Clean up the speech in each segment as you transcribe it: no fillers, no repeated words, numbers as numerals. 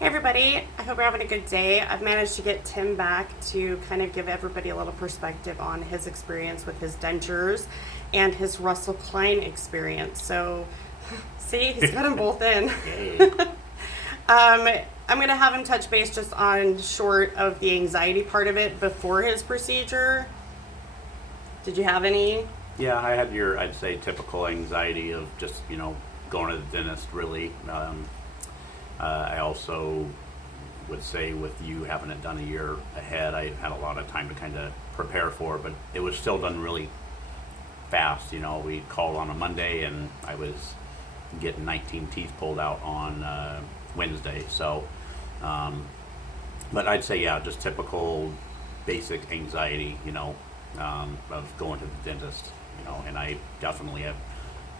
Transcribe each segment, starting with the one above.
Hey everybody, I hope you're having a good day. I've managed to get Tim back to kind of give everybody a little perspective on his experience with his dentures and his Russell Klein experience. So, see, he's got them both in. I'm going to have him touch base just on short of the anxiety part of it before his procedure. Did you have any? Yeah, I had your, I'd say, typical anxiety of just, going to the dentist, really. I also would say with you having it done a year ahead, I had a lot of time to kind of prepare for it, but it was still done really fast. We called on a Monday and I was getting 19 teeth pulled out on Wednesday. So, but I'd say, yeah, just typical basic anxiety, of going to the dentist, and I definitely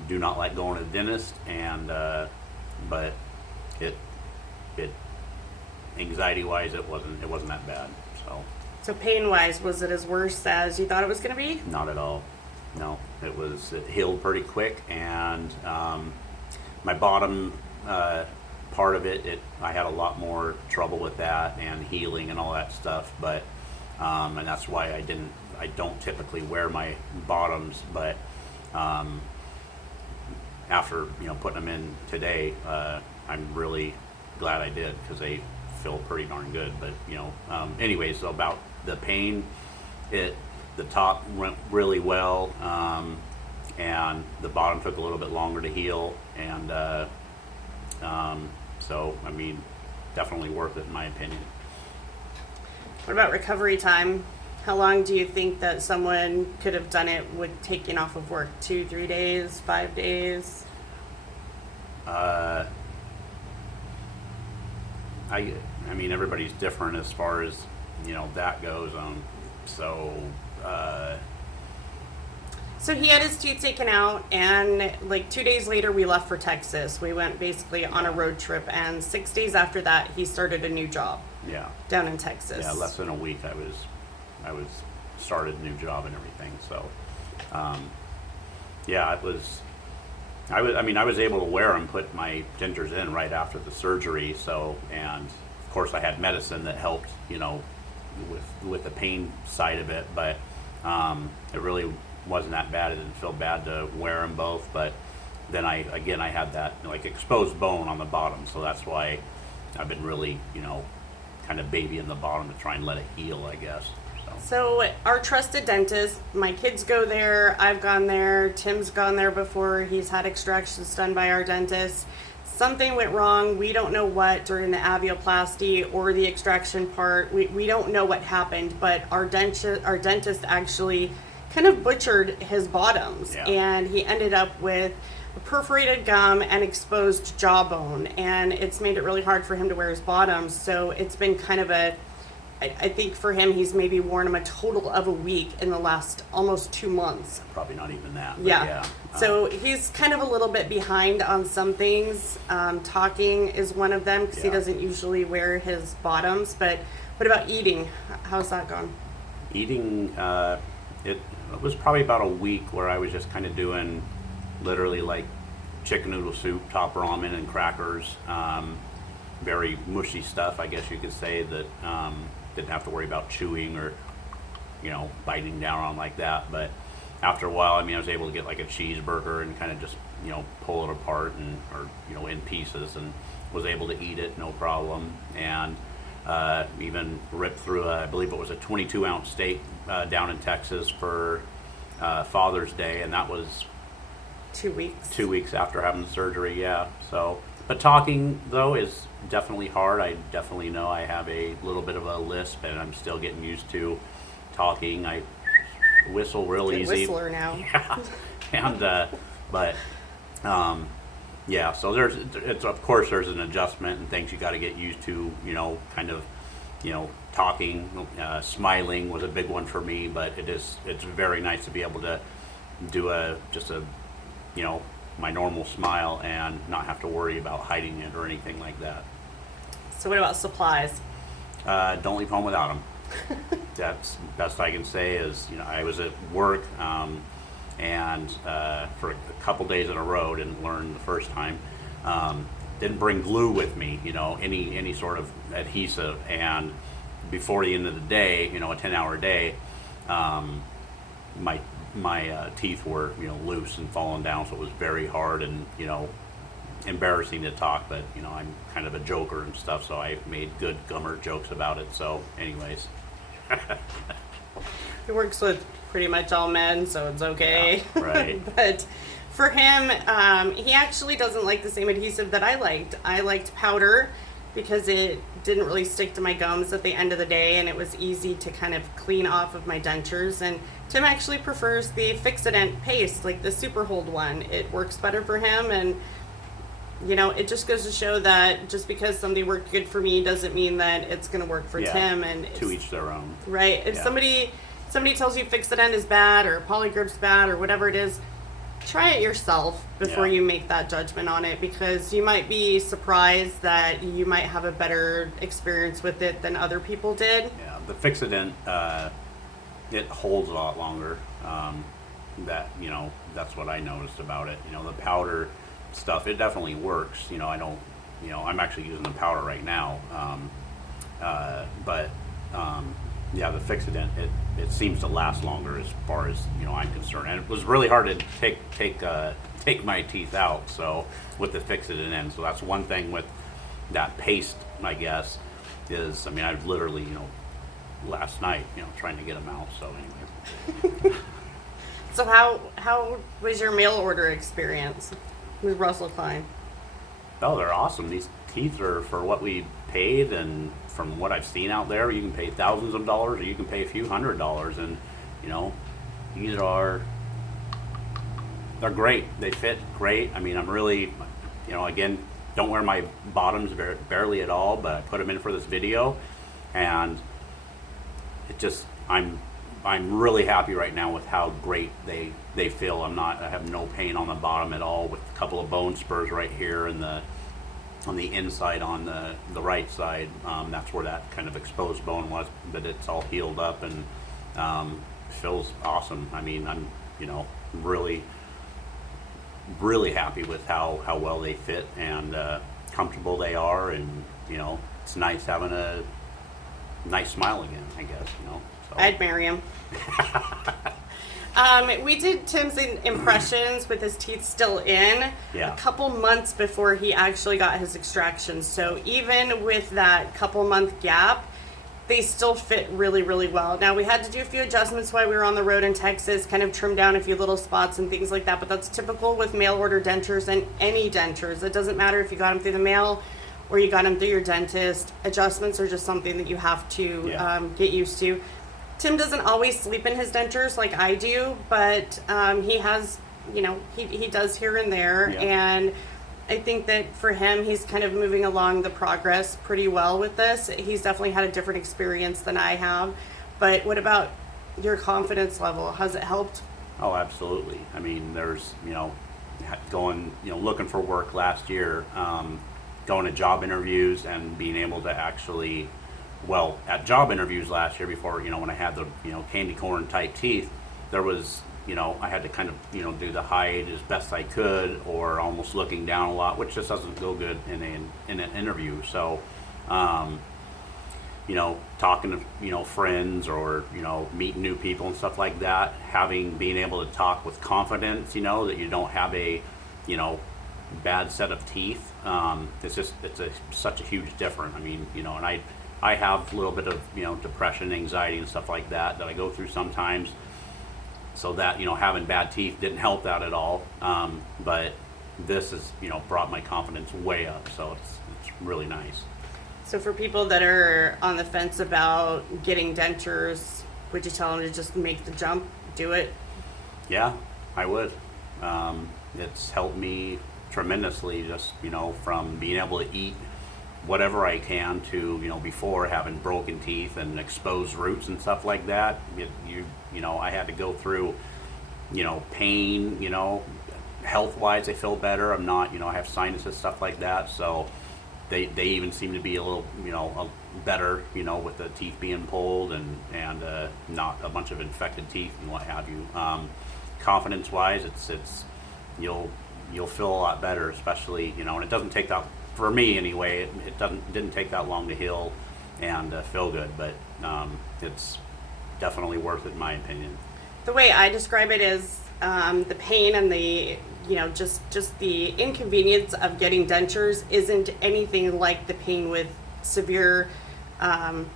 do not like going to the dentist, and, but it anxiety wise it wasn't that bad. So pain wise, was it as worse as you thought it was going to be? Not at all. No, it healed pretty quick, and my bottom part of it I had a lot more trouble with that and healing and all that stuff, but and that's why I don't typically wear my bottoms, but after putting them in today, I'm really glad I did, because they feel pretty darn good. But anyways, so about the pain, the top went really well, and the bottom took a little bit longer to heal, and so I mean, definitely worth it in my opinion. What about recovery time? How long do you think that someone could have done it with taking off of work? 2-3 days, 5 days? I mean, everybody's different as far as that goes. So he had his teeth taken out, and like 2 days later we left for Texas. We went basically on a road trip, and 6 days after that he started a new job. Yeah. Down in Texas. Yeah, less than a week I was started a new job and everything. So, yeah, I was able to wear them, put my dentures in right after the surgery. So, and of course I had medicine that helped, with the pain side of it, but it really wasn't that bad. It didn't feel bad to wear them both, but then I had that like exposed bone on the bottom, so that's why I've been really, kind of babying the bottom to try and let it heal, I guess. So our trusted dentist, my kids go there, I've gone there, Tim's gone there before, he's had extractions done by our dentist. Something went wrong, we don't know what, during the avioplasty or the extraction part. We don't know what happened, but our dentist actually kind of butchered his bottoms. Yeah. And he ended up with a perforated gum and exposed jawbone, and it's made it really hard for him to wear his bottoms. So it's been kind of I think for him, he's maybe worn them a total of a week in the last almost 2 months. Probably not even that. Yeah. So he's kind of a little bit behind on some things. Talking is one of them, because he doesn't usually wear his bottoms. But what about eating? How's that gone? Eating, it was probably about a week where I was just kind of doing literally like chicken noodle soup, top ramen, and crackers. Very mushy stuff, I guess you could say, that didn't have to worry about chewing or biting down on like that. But after a while, I was able to get like a cheeseburger and kind of just pull it apart or in pieces, and was able to eat it no problem. And even ripped through I believe it was a 22-ounce steak down in Texas for Father's Day, and that was 2 weeks. 2 weeks after having the surgery. Yeah. So, but talking though is definitely hard. I definitely know I have a little bit of a lisp, and I'm still getting used to talking. I whistle real Good easy. Whistler now. Yeah. And but yeah. So it's of course there's an adjustment and things you got to get used to. Kind of talking, smiling was a big one for me. But it's very nice to be able to do just a my normal smile and not have to worry about hiding it or anything like that. So what about supplies? Don't leave home without them. That's best I can say. Is I was at work and for a couple days in a row, didn't learn the first time, didn't bring glue with me, any sort of adhesive. And before the end of the day, a 10-hour day, my teeth were loose and falling down, so it was very hard and embarrassing to talk. But I'm kind of a joker and stuff, so I made good gummer jokes about it. So, anyways. He works with pretty much all men, so it's okay. Yeah, right. But for him, he actually doesn't like the same adhesive that I liked. I liked powder because it didn't really stick to my gums at the end of the day, and it was easy to kind of clean off of my dentures. And Tim actually prefers the Fixodent paste, like the Super Hold one. It works better for him, and it just goes to show that just because somebody worked good for me doesn't mean that it's going to work for Tim. And to each their own. Right. If somebody tells you Fixodent is bad or Polygrip's bad or whatever it is, try it yourself before you make that judgment on it, because you might be surprised that you might have a better experience with it than other people did. Yeah, the Fixodent, it holds a lot longer. That's what I noticed about it. The powder stuff, it definitely works. I'm actually using the powder right now. Yeah, the Fixodent, it seems to last longer as far as I'm concerned, and it was really hard to take my teeth out. So with the Fixodent, so that's one thing with that paste, I guess, is I've literally last night trying to get them out. So anyway. So how was your mail order experience with Russell Klein? Oh, they're awesome. These teeth are for what we paid, and from what I've seen out there, you can pay thousands of dollars or you can pay a few $100s, and they're great. They fit great. I'm really, again, don't wear my bottoms barely at all, but I put them in for this video, and it just, I'm really happy right now with how great they feel. I have no pain on the bottom at all, with a couple of bone spurs right here and on the inside on the right side. That's where that kind of exposed bone was, but it's all healed up and feels awesome. I'm really happy with how well they fit and comfortable they are, and it's nice having a nice smile again, I guess. So. I'd marry him. We did Tim's impressions with his teeth still in a couple months before he actually got his extraction. So even with that couple month gap, they still fit really, really well. Now, we had to do a few adjustments while we were on the road in Texas, kind of trim down a few little spots and things like that, but that's typical with mail order dentures and any dentures. It doesn't matter if you got them through the mail or you got them through your dentist. Adjustments are just something that you have to get used to. Tim doesn't always sleep in his dentures like I do, but he has, he does here and there. Yeah. And I think that for him, he's kind of moving along the progress pretty well with this. He's definitely had a different experience than I have. But what about your confidence level? Has it helped? Oh, absolutely. There's, going, looking for work last year, going to job interviews and being able to actually, at job interviews last year before, when I had the, candy corn type teeth, there was, I had to kind of, do the hide as best I could, or almost looking down a lot, which just doesn't go good in an interview. So, talking to, friends or, meeting new people and stuff like that, being able to talk with confidence, that you don't have a, bad set of teeth. It's such a huge difference. And I have a little bit of, depression, anxiety and stuff like that I go through sometimes. So that, having bad teeth didn't help that at all. But this has, brought my confidence way up. So it's really nice. So for people that are on the fence about getting dentures, would you tell them to just make the jump, do it? Yeah, I would. It's helped me tremendously, just, from being able to eat whatever I can to, before having broken teeth and exposed roots and stuff like that. I had to go through, pain, health-wise I feel better. I'm not, I have sinuses, stuff like that. So they even seem to be a little, better, with the teeth being pulled and not a bunch of infected teeth and what have you. Confidence-wise, it's you'll feel a lot better, especially, and it doesn't take that for me anyway, it didn't take that long to heal and feel good, but it's definitely worth it in my opinion. The way I describe it is the pain and the just the inconvenience of getting dentures isn't anything like the pain with severe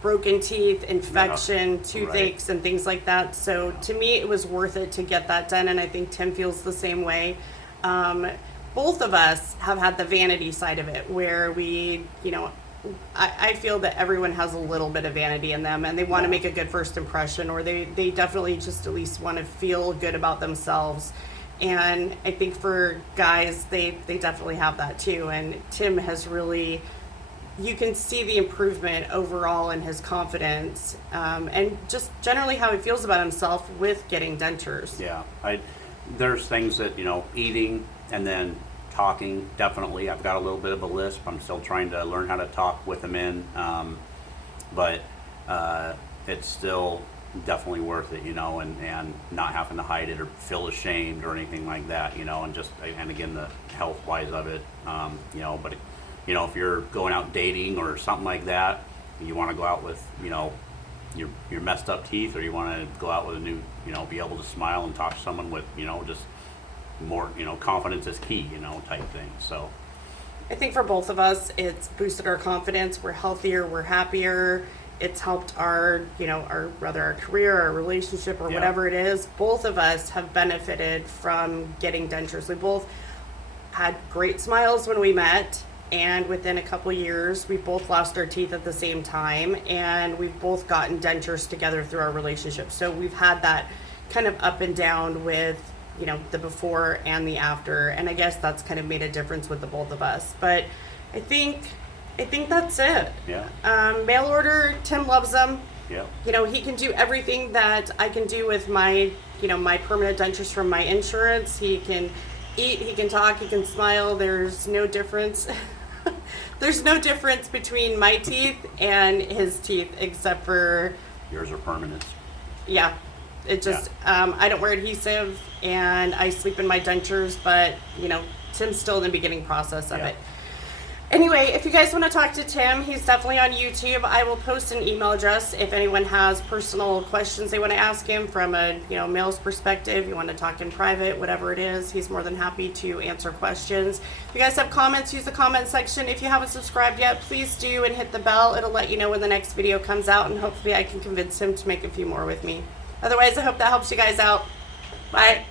broken teeth, infection, toothaches, and things like that. So to me, it was worth it to get that done, and I think Tim feels the same way. Both of us have had the vanity side of it, where we, I feel that everyone has a little bit of vanity in them, and they want to make a good first impression, or they definitely just at least want to feel good about themselves. And I think for guys, they definitely have that too. And Tim has really, you can see the improvement overall in his confidence, and just generally how he feels about himself with getting dentures. Yeah, there's things that, eating and then talking, definitely. I've got a little bit of a lisp. I'm still trying to learn how to talk with them in, but it's still definitely worth it, and not having to hide it or feel ashamed or anything like that, and again, the health-wise of it, but if you're going out dating or something like that, you want to go out with, your messed up teeth, or you want to go out with a new, be able to smile and talk to someone with, just more, confidence is key, type thing. So I think for both of us, it's boosted our confidence. We're healthier, we're happier. It's helped our career, our relationship, or whatever it is. Both of us have benefited from getting dentures. We both had great smiles when we met, and within a couple years, we both lost our teeth at the same time, and we've both gotten dentures together through our relationship. So we've had that kind of up and down with, the before and the after, and I guess that's kind of made a difference with the both of us. But I think that's it. Yeah. Mail order, Tim loves them. Yeah. He can do everything that I can do with my, my permanent dentures from my insurance. He can eat, he can talk, he can smile. There's no difference. There's no difference between my teeth and his teeth, except for yours are permanent. Yeah. It just, I don't wear adhesive, and I sleep in my dentures, but, Tim's still in the beginning process of it. Anyway, if you guys want to talk to Tim, he's definitely on YouTube. I will post an email address if anyone has personal questions they want to ask him from a, male's perspective. You want to talk in private, whatever it is, he's more than happy to answer questions. If you guys have comments, use the comment section. If you haven't subscribed yet, please do, and hit the bell. It'll let you know when the next video comes out, and hopefully I can convince him to make a few more with me. Otherwise, I hope that helps you guys out. Bye.